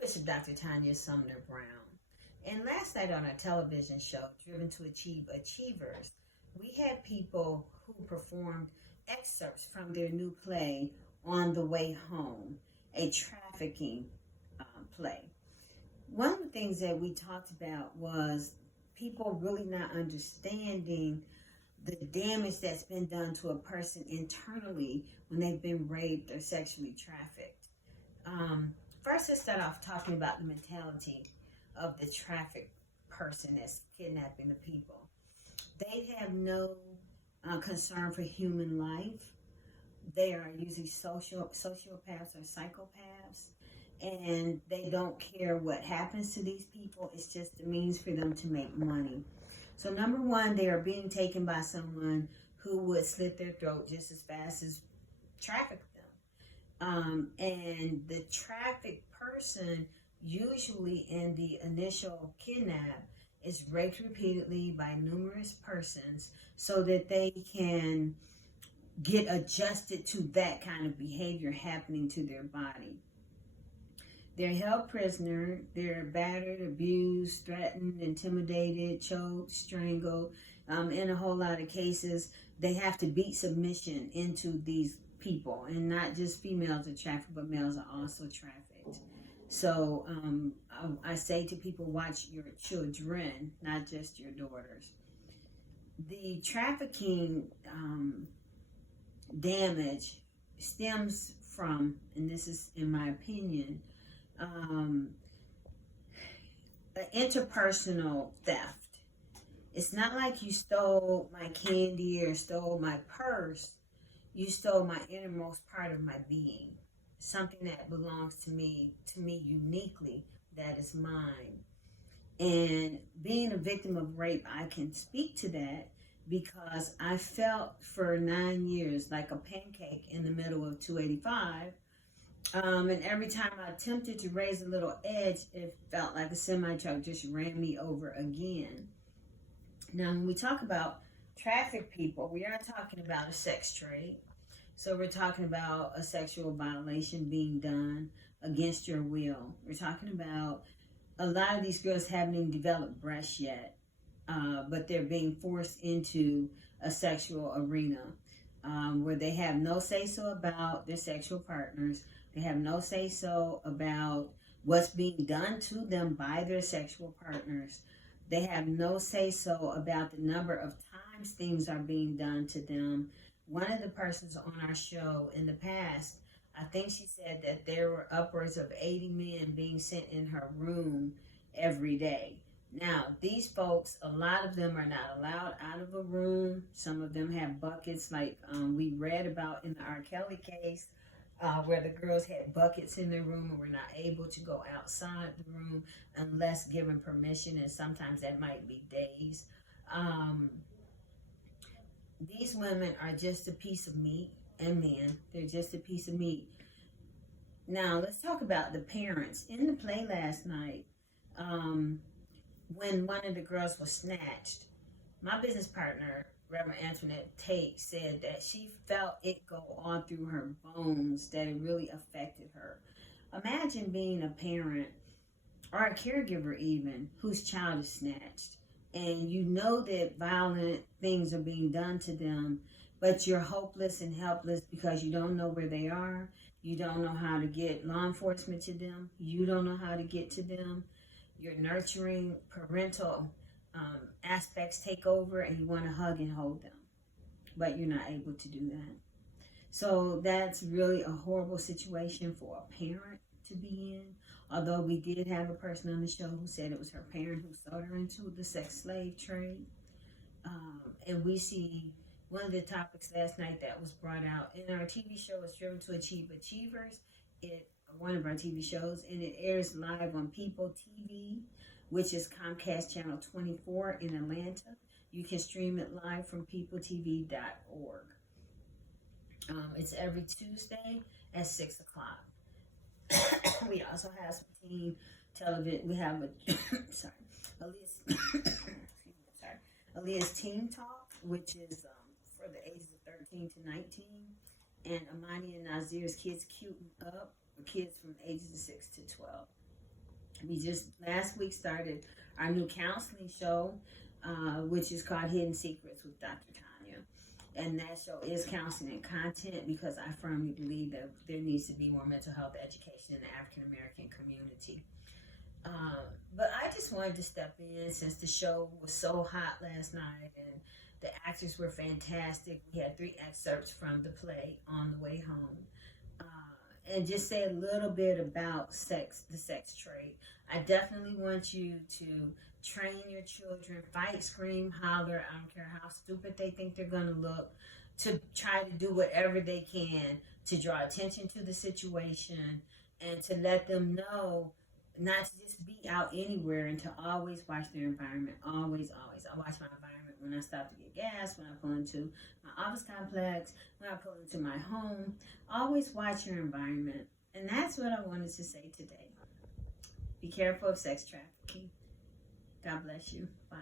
Bishop Dr. Tonya Sumner Brown. And last night on our television show, Driven to Achieve Achievers, we had people who performed excerpts from their new play, On the Way Home, a trafficking play. One of the things that we talked about was people really not understanding the damage that's been done to a person internally when they've been raped or sexually trafficked. First, let's start off talking about the mentality of the trafficked person that's kidnapping the people. They have no concern for human life. They are usually sociopaths or psychopaths, and they don't care what happens to these people. It's just a means for them to make money. So number one, they are being taken by someone who would slit their throat just as fast as traffic them. And the trafficked person, usually in the initial kidnap, is raped repeatedly by numerous persons so that they can get adjusted to that kind of behavior happening to their body. They're held prisoner, they're battered, abused, threatened, intimidated, choked, strangled. In a whole lot of cases, they have to beat submission into these people, and not just females are trafficked, but males are also trafficked. So I say to people, watch your children, not just your daughters. The trafficking damage stems from, and this is in my opinion, interpersonal theft. It's not like you stole my candy or stole my purse. You stole my innermost part of my being, something that belongs to me uniquely, that is mine. And being a victim of rape, I can speak to that because I felt for 9 years like a pancake in the middle of 285. And every time I attempted to raise a little edge, it felt like a semi-truck just ran me over again. Now, when we talk about traffic people, we are talking about a sex trade. So we're talking about a sexual violation being done against your will. We're talking about a lot of these girls haven't even developed breasts yet, but they're being forced into a sexual arena where they have no say-so about their sexual partners. They have no say-so about what's being done to them by their sexual partners. They have no say-so about the number of times things are being done to them. One of the persons on our show in the past, I think she said that there were upwards of 80 men being sent in her room every day. Now, these folks, a lot of them are not allowed out of a room. Some of them have buckets like we read about in the R. Kelly case, where the girls had buckets in their room and were not able to go outside the room unless given permission, and sometimes that might be days. These women are just a piece of meat, and men, they're just a piece of meat. Now, let's talk about the parents. In the play last night, when one of the girls was snatched, my business partner, Reverend Antoinette Tate, said that she felt it go on through her bones, that it really affected her. Imagine being a parent or a caregiver even whose child is snatched, and you know that violent things are being done to them, but you're hopeless and helpless because you don't know where they are. You don't know how to get law enforcement to them. You don't know how to get to them. Your nurturing parental aspects take over, and you want to hug and hold them, but you're not able to do that. So that's really a horrible situation for a parent to be in. Although we did have a person on the show who said it was her parent who sold her into the sex slave trade. And we see one of the topics last night that was brought out in our TV show is Driven to Achieve Achievers. One of our TV shows, and it airs live on People TV, which is Comcast Channel 24 in Atlanta. You can stream it live from peopletv.org. It's every Tuesday at 6 o'clock. We also have some teen television. We have Aaliyah's Teen Talk, which is for the ages of 13 to 19, and Amani and Nazir's Kids Cutin' Up, for kids from ages of 6 to 12. We just last week started our new counseling show, which is called Hidden Secrets with Dr. Tonya. And that show is counseling and content because I firmly believe that there needs to be more mental health education in the African American community. But I just wanted to step in since the show was so hot last night and the actors were fantastic. We had 3 excerpts from the play on the way home. And just say a little bit about the sex trade. I definitely want you to train your children, fight, scream, holler. I don't care how stupid they think they're going to look, to try to do whatever they can to draw attention to the situation and to let them know not to just be out anywhere and to always watch their environment. Always, always. I watch my environment when I stop to get gas, when I pull into my office complex, when I pull into my home. Always watch your environment. And that's what I wanted to say today. Be careful of sex trafficking. God bless you. Bye.